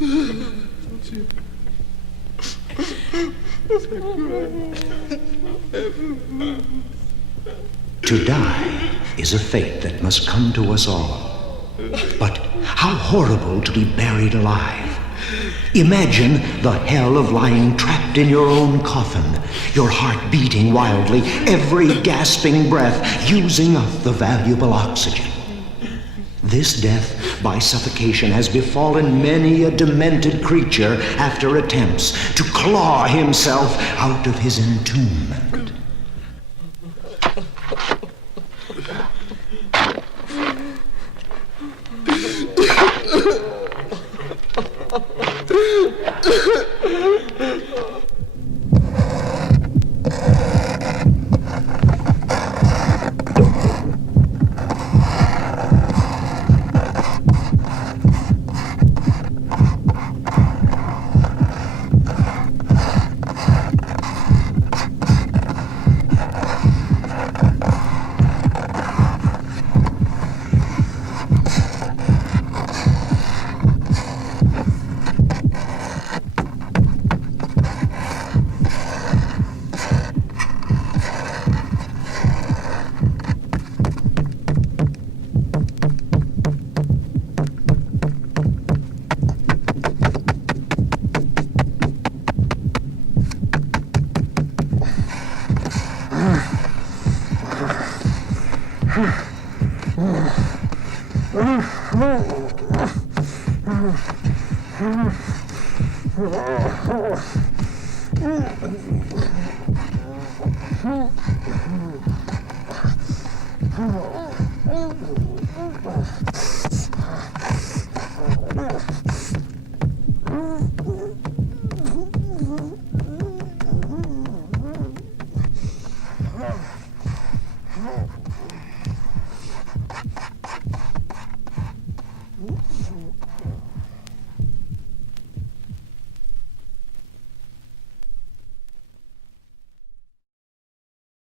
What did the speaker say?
To die is a fate that must come to us all. But how horrible to be buried alive. Imagine the hell of lying trapped in your own coffin, your heart beating wildly, every gasping breath using up the valuable oxygen. This death by suffocation has befallen many a demented creature after attempts to claw himself out of his entombment.